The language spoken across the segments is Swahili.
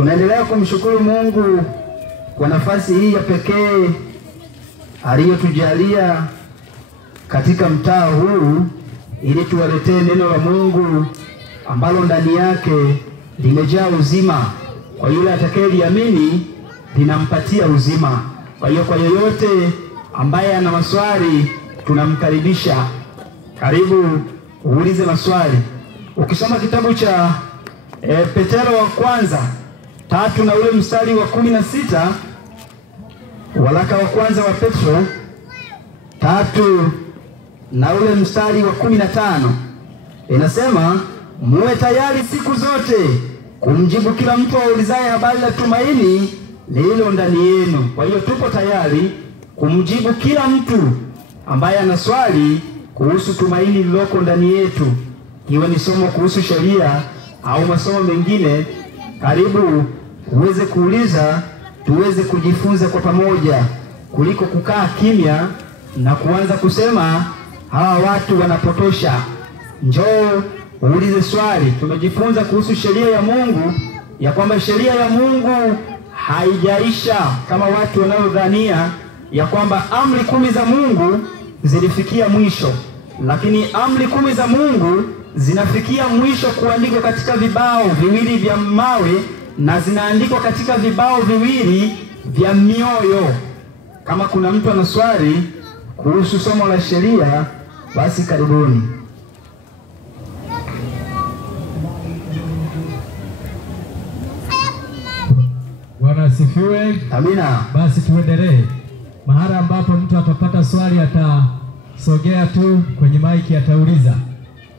Tunaendelea kumshukuru Mungu kwa nafasi hii ya pekee aliyotujalia katika mtaa huu ili tuwaletee neno la Mungu ambalo ndani yake limejaa uzima. Kwa yule atakayeliamini linampatia uzima. Kwa hiyo kwa yoyote ambaye ana maswali tunamkaribisha. Karibu uulize maswali. Ukisoma kitabu cha Petero wa kwanza 3 na ule mstari wa 16, waraka wa kwanza wa Petro 3 na ule mstari wa 15, inasema muwe tayari siku zote kumjibu kila mtu aulizaye habari ya tumaini lililo ndani yenu. Kwa hiyo tupo tayari kumjibu kila mtu ambaye ana swali kuhusu tumaini lililoko ndani yetu, iwe ni somo kuhusu sheria au masomo mengine. Karibu uweze kuuliza, tuweze kujifunza kwa pamoja, kuliko kukaa kimya na kuanza kusema hawa watu wanapotosha. Njoo uulize swali. Tumejifunza kuhusu sheria ya Mungu, ya kwamba sheria ya Mungu haijaisha kama watu wanaodhania ya kwamba amri 10 za Mungu zilifikia mwisho. Lakini amri 10 za Mungu zinafikia mwisho kuandikwa katika vibao viwili vya mawe na zinaandikwa katika vibao viwili vya mioyo. Kama kuna mtu ana swali kuhusu somo la sheria, basi karibuni. Bwana asifiwe. Amina. Basi tuendelee. Mahali ambapo mtu atapata swali atasogea tu kwenye maiki atauliza.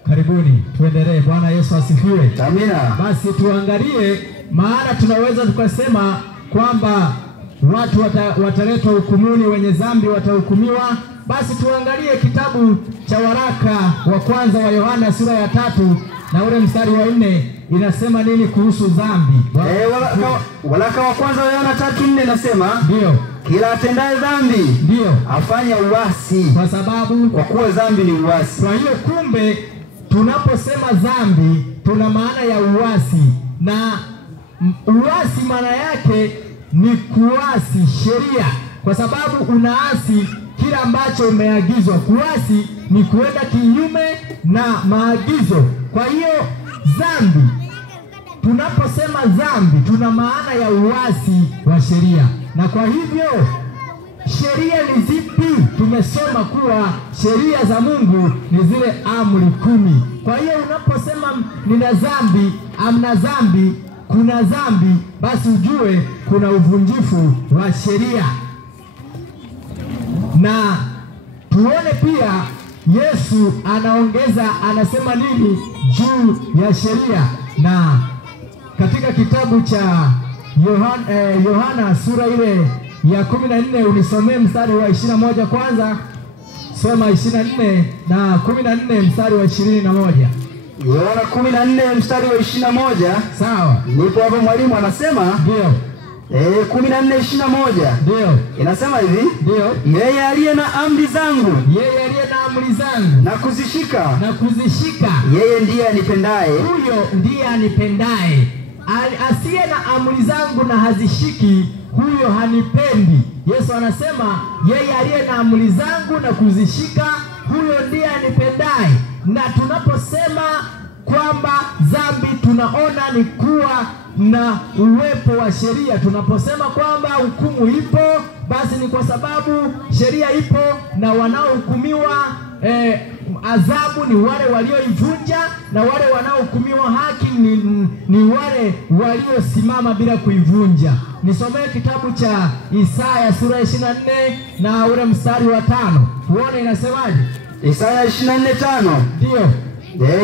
Karibuni, tuendelee. Bwana Yesu asifiwe. Amina. Basi tuangalie maana tunaweza tukasema kwamba watu wataletwa hukumuni, wenye dhambi watahukumiwa. Basi tuangalie kitabu cha waraka wa kwanza wa Yohana sura ya 3 na ule mstari wa 4 inasema nini kuhusu dhambi. Waraka wa kwanza wa Yohana 3:4 inasema, ndio, kila atendaye dhambi ndio afanya uasi, kwa kuwa dhambi ni uasi. Kwa hiyo kumbe tunaposema dhambi tuna maana ya uasi, na uasi maana yake ni kuasi sheria, kwa sababu unaasi kila ambacho umeagizwa. Kuasi ni kuenda kinyume na maagizo. Kwa hiyo dhambi, tunaposema dhambi tuna maana ya uasi wa sheria. Na kwa hivyo sheria ni zipi? Tumesoma kuwa sheria za Mungu ni zile amri 10. Kwa hiyo unaposema nina dhambi, amna dhambi, kuna dhambi, basi ujue kuna uvunjifu wa sheria. Na tuone pia Yesu anaongeza, anasema nini juu ya sheria. Na katika kitabu cha Yohana sura ile ya 14, unisomee mstari wa 21 kwanza. Soma 24 na 14 mstari wa 21. Yohana 14 mstari wa 21. Sawa. Ndipo hapo mwalimu anasema, ndio. 14:21. Ndio. Inasema hivi, ndio, yeye aliye na amri zangu, na kuzishika, yeye ndiye anipendaye. Huyo ndiye anipendaye. Asiye na amri zangu na hazishiki, huyo hanipendi. Yesu anasema yeye aliye na amri zangu na kuzishika, huyo ndiye anipendaye. Na tunaposema kwamba dhambi tunaona ni kuwa na uwepo wa sheria. Tunaposema kwamba hukumu ipo, basi ni kwa sababu sheria ipo, na wanaohukumiwa adhabu ni wale walioivunja, na wale wanaohukumiwa haki ni wale waliosimama bila kuivunja. Nisomee kitabu cha Isaya sura 24 na ule mstari wa 5. Tuone inasemaje. Isaya 24:5. Ndio.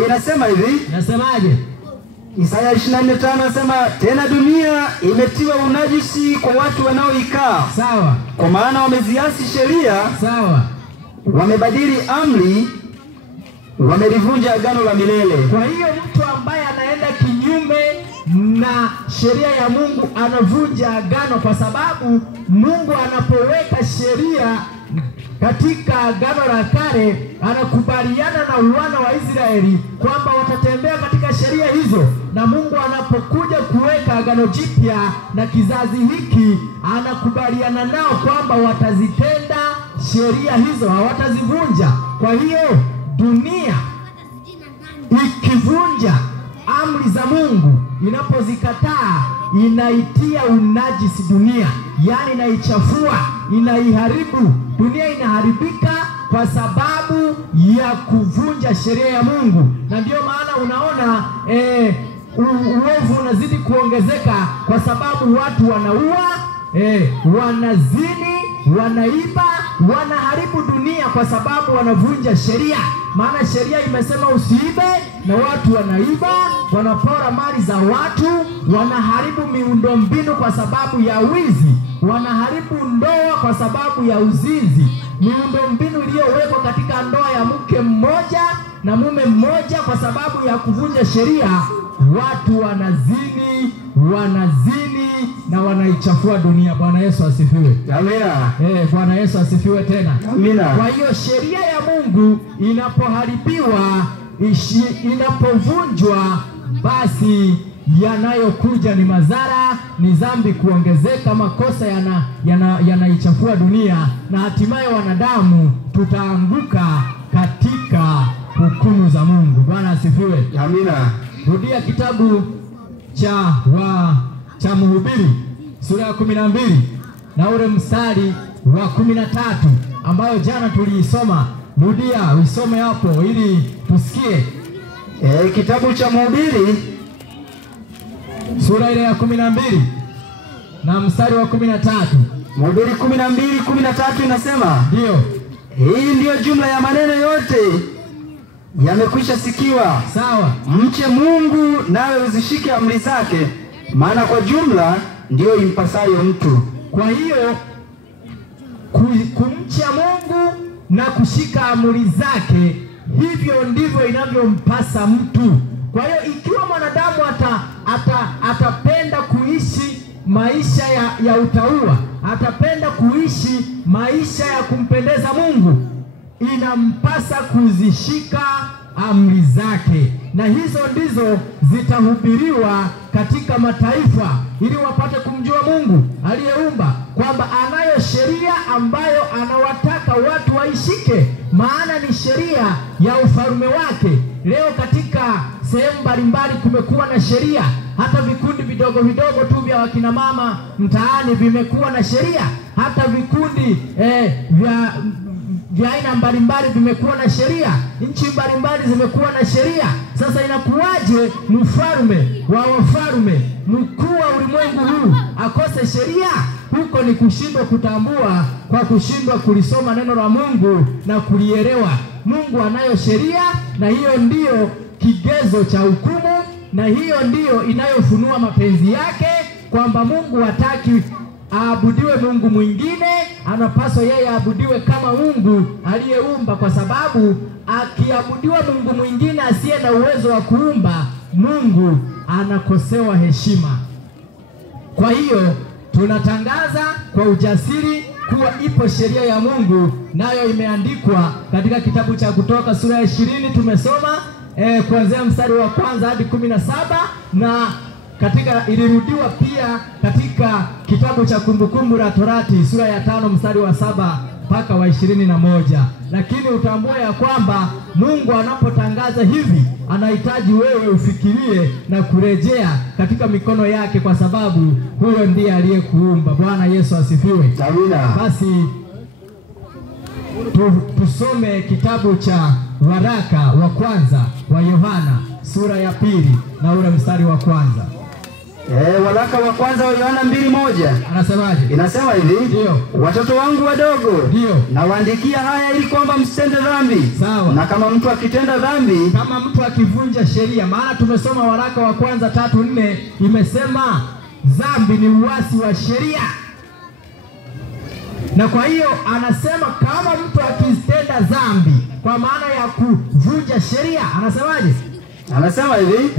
Inasema hivi. Nasemaje? Isaya 24:5 nasema, tena dunia imetiwa unajisi kwa watu wanaoikaa. Sawa. Kwa maana wameziasi sheria. Sawa. Wamebadili amri, wamelivunja agano la milele. Kwa hiyo mtu ambaye anaenda kinyume na sheria ya Mungu anavunja agano, kwa sababu Mungu anapoweka sheria katika Agano la Kale anakubaliana na wana wa Israeli kwamba watatembea katika sheria hizo, na Mungu anapokuja kuweka Agano Jipya na kizazi hiki anakubaliana nao kwamba watazitenda sheria hizo, hawatazivunja. Kwa hiyo dunia ikivunja amri za Mungu, inapozikataa, inaitia unajisi dunia, yani inaichafua, inaiharibu. Dunia inaharibika kwa sababu ya kuvunja sheria ya Mungu. Na ndio maana unaona uovu unazidi kuongezeka kwa sababu watu wanaua, wanazini, wanaiba, wanaharibu dunia kwa sababu wanavunja sheria. Maana sheria imesema usiibe, na watu wanaiba, wanapora mali za watu, wanaharibu miundombinu kwa sababu ya wizi, wanaharibu ndoa kwa sababu ya uzinzi. Miundombinu iliyowekwa katika ndoa ya mke mmoja na mume mmoja, kwa sababu ya kuvunja sheria, watu wanazini na wanaichafua dunia. Bwana Yesu asifiwe. Amina. Bwana Yesu asifiwe tena. Amina. Kwa hiyo sheria ya Mungu inapoharibiwa, inapovunjwa, basi yanayokuja ni madhara, ni dhambi kuongezeka, makosa yanaichafua dunia, na hatimaye wanadamu tutaanguka katika hukumu za Mungu. Bwana asifiwe. Amina. Rudia kitabu cha Mhubiri sura ya 12 na ule mstari wa 13 ambayo jana tuliisoma. Rudia usome hapo ili tusikie. Kitabu cha Mhubiri sura ile ya 12 na mstari wa 13. Mhubiri 12:13 inasema, ndio, hii ndiyo jumla ya maneno yote yamekwisha sikiwa. Sawa. Mche Mungu nawe uzishike amri zake, maana kwa jumla ndiyo impasayo mtu. Kwa hiyo kumcha Mungu na kushika amri zake, hivyo ndivyo inavyompasa mtu. Kwa hiyo ikiwa mwanadamu atapenda kuishi maisha ya utauwa, atapenda kuishi maisha ya kumpendeza Mungu, inampasa kuzishika amri zake, na hizo ndizo zitahubiriwa katika mataifa ili wapate kumjua Mungu aliyeumba, kwamba anayo sheria ambayo anawataka watu waishike, maana ni sheria ya ufalme wake. Leo katika sehemu mbalimbali kumekuwa na sheria, hata vikundi vidogo vidogo tu vya wakina mama mtaani vimekuwa na sheria, hata vikundi vya aina mbalimbali vimekuwa na sheria, nchi mbalimbali zimekuwa na sheria. Sasa inakuwaje mfalme wa wafalme, mkuu wa ulimwengu huu akose sheria? Huko ni kushindwa kutambua, kwa kushindwa kulisoma neno la Mungu na kulielewa. Mungu anayo sheria, na hiyo ndiyo kigezo cha hukumu, na hiyo ndiyo inayofunua mapenzi yake, kwamba Mungu hataki aabudiwe Mungu mwingine, anapaswa yeye aabudiwe kama Mungu aliyeumba, kwa sababu akiabudiwa Mungu mwingine asiye na uwezo wa kuumba, Mungu anakosewa heshima. Kwa hiyo tunatangaza kwa ujasiri kuwa ipo sheria ya Mungu, nayo imeandikwa katika kitabu cha Kutoka sura ya 20. Tumesoma kuanzia mstari wa 1 hadi 17, na ilirudiwa pia katika kitabu cha Kumbukumbu la Torati sura ya 5 mstari wa 7 mpaka wa 21. Lakini utambue ya kwamba Mungu anapotangaza hivi, anahitaji wewe ufikirie na kurejea katika mikono yake, kwa sababu huyo ndiye aliyekuumba. Bwana Yesu asifiwe. Amina. Basi tusome kitabu cha waraka wa kwanza wa Yohana sura ya 2 na ule mstari wa 1. Waraka wa kwanza wa Yohana 2:1. Anasemaje? Inasema hivi, ndio, watoto wangu wadogo, ndio, nawaandikia haya ili kwamba msitende dhambi. Sawa. Na kama mtu akitenda dhambi, kama mtu akivunja sheria, maana tumesoma waraka wa kwanza 3:4 imesema dhambi ni uasi wa sheria. Na kwa hiyo anasema kama mtu akitenda dhambi, kwa maana ya kuvunja sheria, anasemaje? Anasema hivi,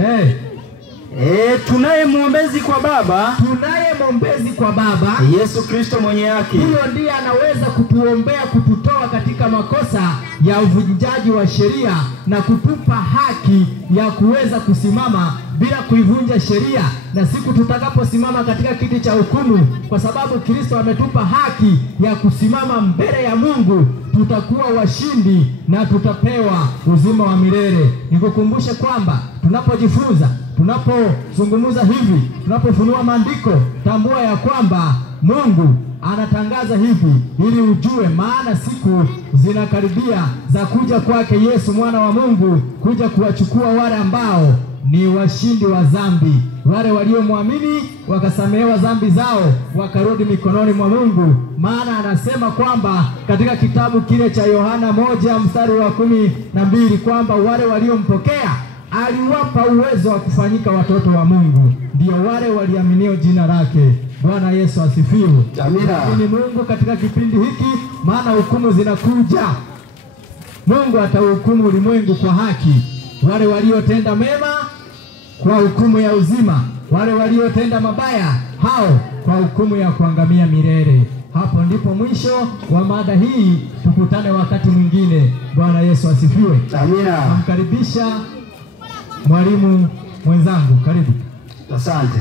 Tunaye mwombezi kwa Baba. Tunaye mwombezi kwa Baba, Yesu Kristo mwenye haki. Huyo ndiye anaweza kutuombea, kututoa katika makosa ya uvunjaji wa sheria na kutupa haki ya kuweza kusimama bila kuivunja sheria, na siku tutakaposimama katika kiti cha hukumu, kwa sababu Kristo ametupa haki ya kusimama mbele ya Mungu, tutakuwa washindi na tutapewa uzima wa milele. Nikukumbushe kwamba tunapojifunza, tunapozungumza hivi, tunapofunua maandiko, tambua ya kwamba Mungu anatangaza hivi ili ujue, maana siku zinakaribia za kuja kwake Yesu mwana wa Mungu, kuja kuwachukua wale ambao ni washindi wa dhambi, wale waliomwamini wakasamehewa dhambi zao, wakarudi mikononi mwa Mungu. Maana anasema kwamba katika kitabu kile cha Yohana 1 mstari wa 12 kwamba wale waliompokea aliwapa uwezo wa kufanyika watoto wa Mungu, ndio wale waliaminio jina lake. Bwana Yesu asifiwe. Amina. Ni Mungu katika kipindi hiki, maana hukumu zinakuja. Mungu atahukumu ulimwengu kwa haki, wale waliotenda mema kwa hukumu ya uzima, wale waliotenda mabaya hao kwa hukumu ya kuangamia milele. Hapo ndipo mwisho wa mada hii. Tukutane wakati mwingine. Bwana Yesu asifiwe. Amina. Namkaribisha mwalimu mwenzangu, karibu. Asante.